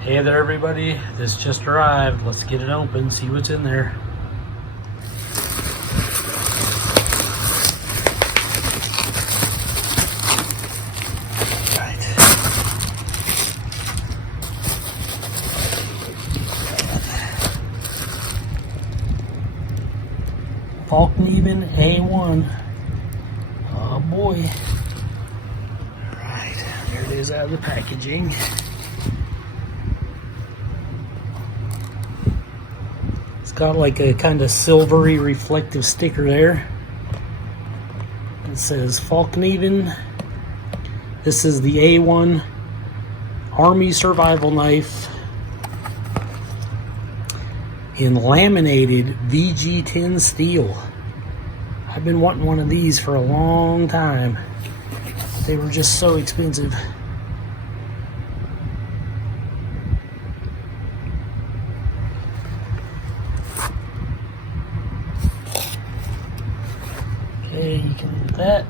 Hey there everybody, this just arrived. Let's get it open, see what's in there. Right. Fallkniven A1. Oh boy. Alright, there it is out of the packaging. Got like a kind of silvery reflective sticker there. It says Fallkniven. This is the A1 Army Survival Knife in laminated VG10 steel. I've been wanting one of these for a long time. They were just so expensive. Okay, you can do that.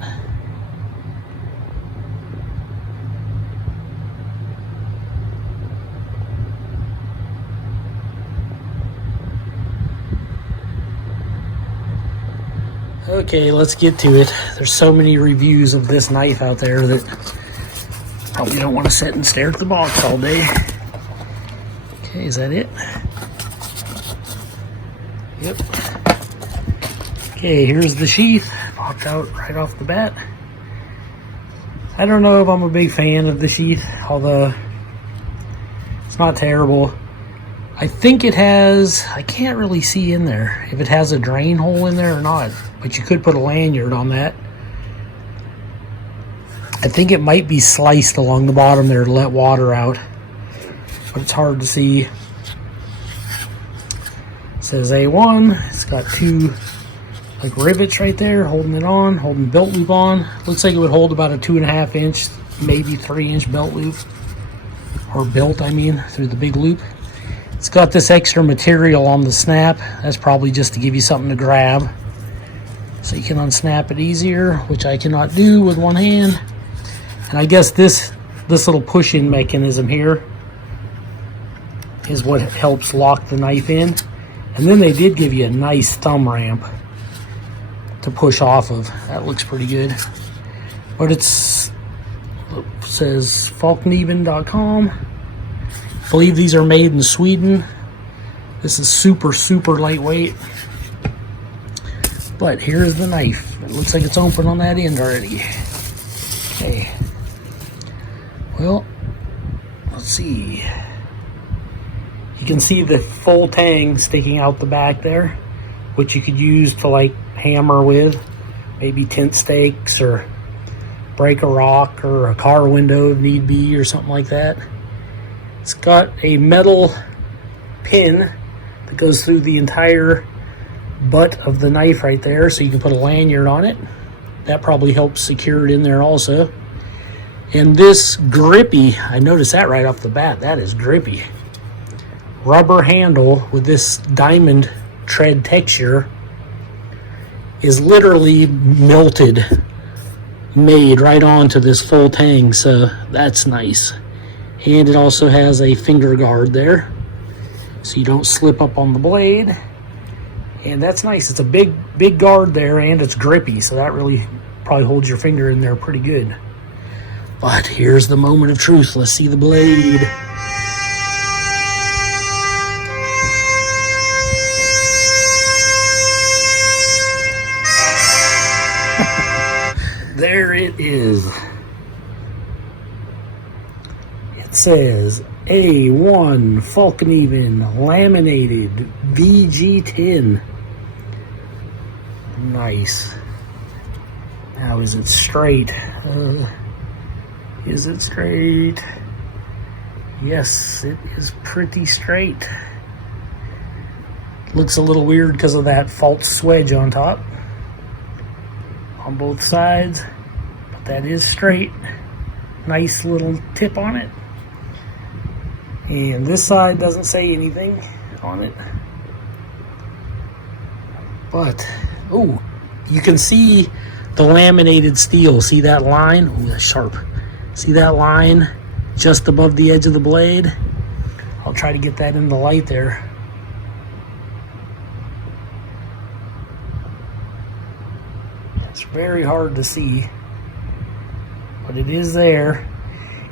Okay, let's get to it. There's so many reviews of this knife out there that probably don't want to sit and stare at the box all day. Okay, is that it? Yep. Okay, here's the sheath. Popped out right off the bat. I don't know if I'm a big fan of the sheath, although it's not terrible. I think it has, I can't really see in there if it has a drain hole in there or not, but you could put a lanyard on that. I think it might be sliced along the bottom there to let water out, but it's hard to see. It says A1, it's got two like rivets right there holding it on, holding the belt loop on. Looks like it would hold about a 2.5 inch, maybe 3 inch belt loop, or belt I mean, through the big loop. It's got this extra material on the snap. That's probably just to give you something to grab so you can unsnap it easier, which I cannot do with one hand. And I guess this little push-in mechanism here is what helps lock the knife in. And then they did give you a nice thumb ramp to push off of. That looks pretty good. But it says Fallkniven.com. I believe these are made in Sweden. This is super, super lightweight. But here's the knife. It looks like it's open on that end already. Okay. Well, let's see. You can see the Full-Tang sticking out the back there, which you could use to like hammer with, maybe tent stakes or break a rock or a car window if need be or something like that. It's got a metal pin that goes through the entire butt of the knife right there, so you can put a lanyard on it. That probably helps secure it in there also. And this grippy, I noticed that right off the bat, that is grippy. Rubber handle with this diamond tread texture is literally melted, made right onto this Full-Tang, so that's nice. And it also has a finger guard there, so you don't slip up on the blade. And that's nice. It's a big guard there, and it's grippy, so that really probably holds your finger in there pretty good. But here's the moment of truth. Let's see the blade. There it is. It says A1 Fallkniven Laminated VG10. Nice. Now is it straight? Is it straight? Yes, it is pretty straight. Looks a little weird because of that false wedge on top. On both sides, but that is straight. Nice little tip on it. And this side doesn't say anything on it. But, oh, you can see the laminated steel. See that line? Oh, that's sharp. See that line just above the edge of the blade? I'll try to get that in the light there. It's very hard to see, but it is there.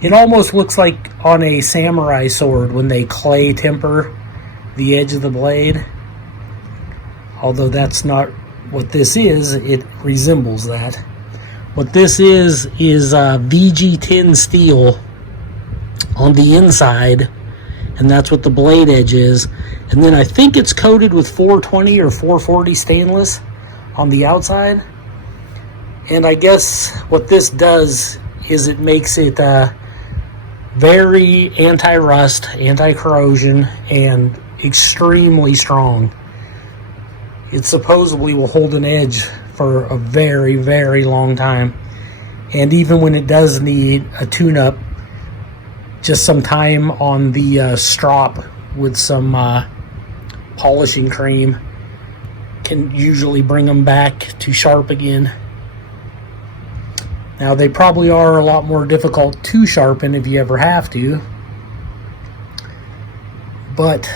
It almost looks like on a samurai sword when they clay temper the edge of the blade. Although that's not what this is, it resembles that. What this is VG10 steel on the inside, and that's what the blade edge is. And then I think it's coated with 420 or 440 stainless on the outside. And I guess what this does is it makes it very anti-rust, anti-corrosion, and extremely strong. It supposedly will hold an edge for a very, very long time. And even when it does need a tune-up, just some time on the strop with some polishing cream can usually bring them back to sharp again. Now, they probably are a lot more difficult to sharpen if you ever have to. But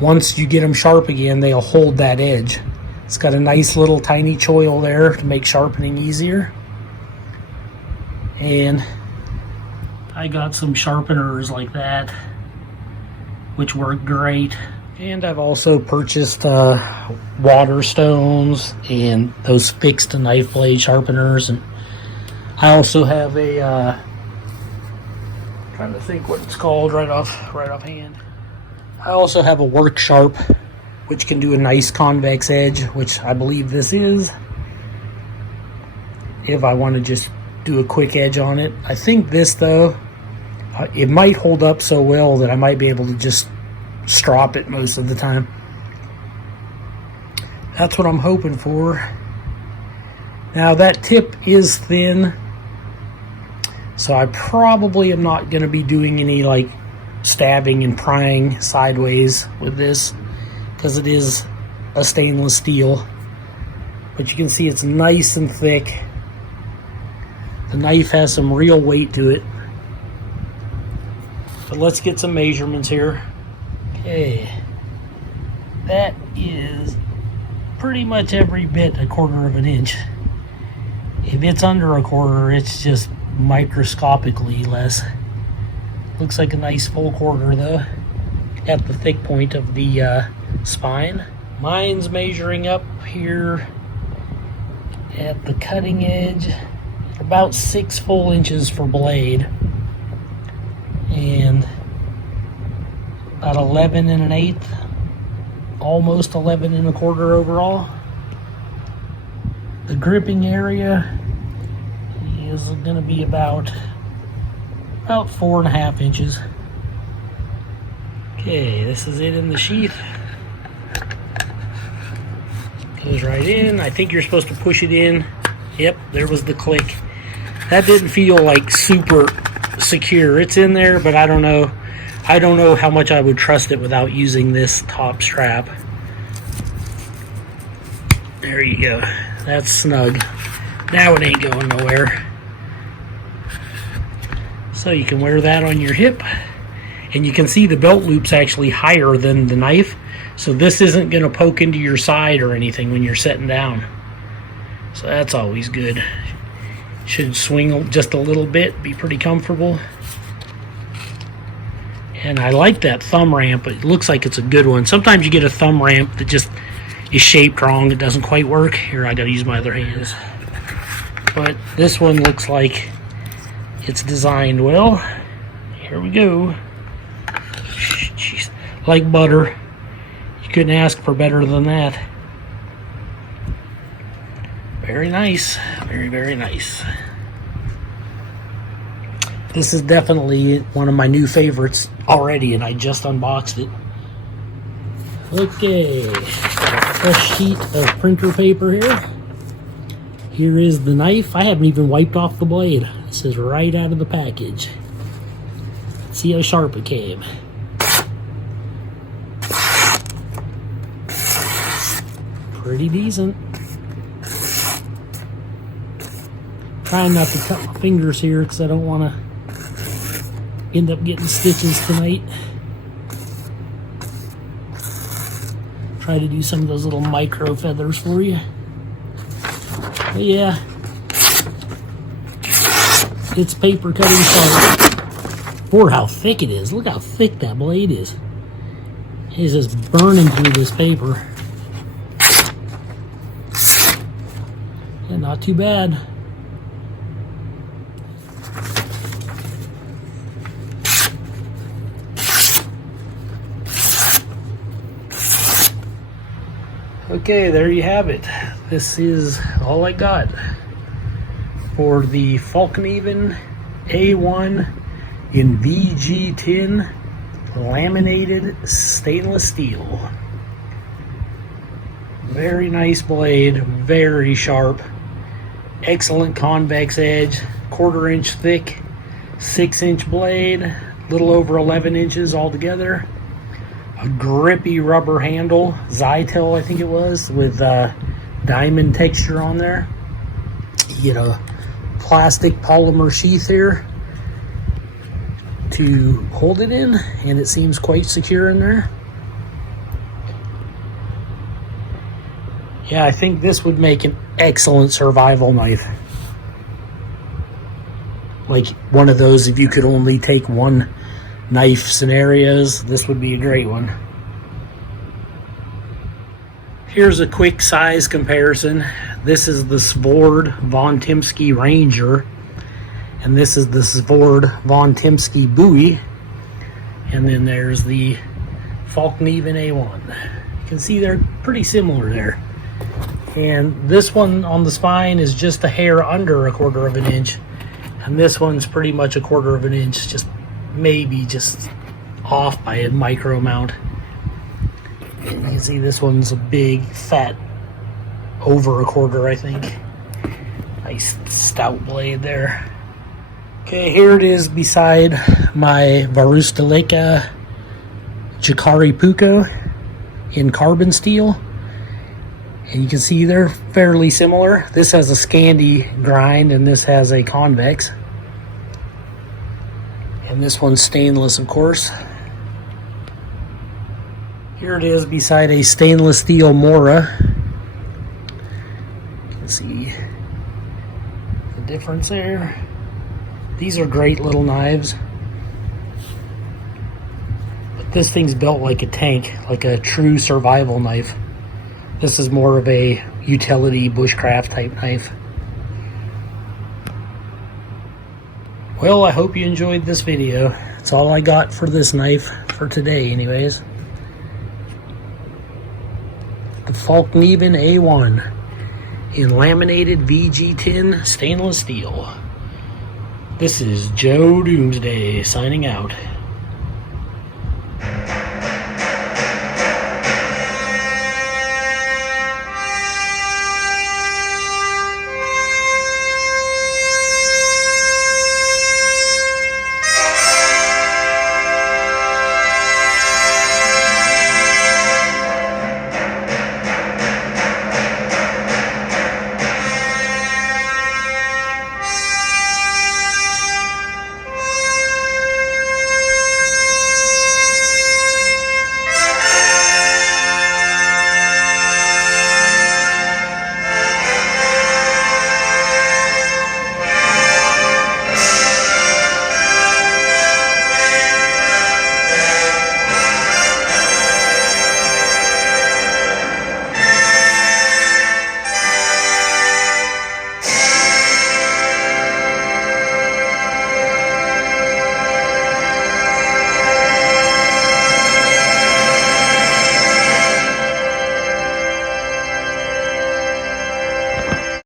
once you get them sharp again, they'll hold that edge. It's got a nice little tiny choil there to make sharpening easier. And I got some sharpeners like that, which work great. And I've also purchased water stones and those fixed knife blade sharpeners. And I also have a, trying to think what it's called right offhand. I also have a work sharp, which can do a nice convex edge, which I believe this is. If I want to just do a quick edge on it. I think this, though, it might hold up so well that I might be able to just strop it most of the time. That's what I'm hoping for. Now, that tip is thin, so I probably am not going to be doing any like stabbing and prying sideways with this, because it is a stainless steel. But you can see it's nice and thick. The knife has some real weight to it. But let's get some measurements here. Okay, that is pretty much every bit 1/4 of an inch. If it's under 1/4, it's just microscopically less. Looks like a nice full 1/4 though, at the thick point of the spine. Mine's measuring up here at the cutting edge, about 6 full inches for blade, and about 11 1/8, almost 11 1/4 overall. The gripping area is going to be about 4.5 inches. Okay, this is it in the sheath. Goes right in. I think you're supposed to push it in. Yep, there was the click. That didn't feel like super secure. It's in there, but I don't know. I don't know how much I would trust it without using this top strap. There you go. That's snug. Now it ain't going nowhere. So you can wear that on your hip. And you can see the belt loop's actually higher than the knife. So this isn't going to poke into your side or anything when you're sitting down. So that's always good. Should swing just a little bit, be pretty comfortable. And I like that thumb ramp. It looks like it's a good one. Sometimes you get a thumb ramp that just is shaped wrong. It doesn't quite work. Here, I gotta use my other hands. But this one looks like it's designed well. Here we go. Jeez. Like butter. You couldn't ask for better than that. Very nice. Very, very nice. This is definitely one of my new favorites already, and I just unboxed it. Okay, got a fresh sheet of printer paper here. Here is the knife. I haven't even wiped off the blade. This is right out of the package. See how sharp it came. Pretty decent. Trying not to cut my fingers here because I don't want to end up getting stitches tonight. Try to do some of those little micro feathers for you. But yeah, it's paper cutting sharp. For how thick it is. Look how thick that blade is. It's just burning through this paper. And not too bad. Okay, there you have it. This is all I got for the Fallkniven A1 in VG10 laminated stainless steel. Very nice blade, very sharp, excellent convex edge, 1/4 inch thick, 6-inch blade, little over 11 inches altogether. A grippy rubber handle, Zytel I think it was, with diamond texture on there. You get a plastic polymer sheath here to hold it in, and it seems quite secure in there. Yeah, I think this would make an excellent survival knife. Like one of those, if you could only take one knife scenarios, this would be a great one. Here's a quick size comparison. This is the Sword Von Timsky Ranger, and this is the Sword Von Timsky Bowie, and then there's the Fallkniven A1. You can see they're pretty similar there. And this one on the spine is just a hair under 1/4 inch, and this one's pretty much 1/4 inch, just maybe just off by a micro amount. And you can see this one's a big, fat, over 1/4, I think. Nice stout blade there. Okay, here it is beside my Varusteleka Chikari Puko in carbon steel. And you can see they're fairly similar. This has a Scandi grind and this has a convex. And this one's stainless, of course. Here it is beside a stainless steel Mora. You can see the difference there. These are great little knives. But this thing's built like a tank, like a true survival knife. This is more of a utility bushcraft type knife. Well, I hope you enjoyed this video. That's all I got for this knife for today anyways. The Fallkniven A1 in laminated VG10 stainless steel. This is Joe Doomsday signing out.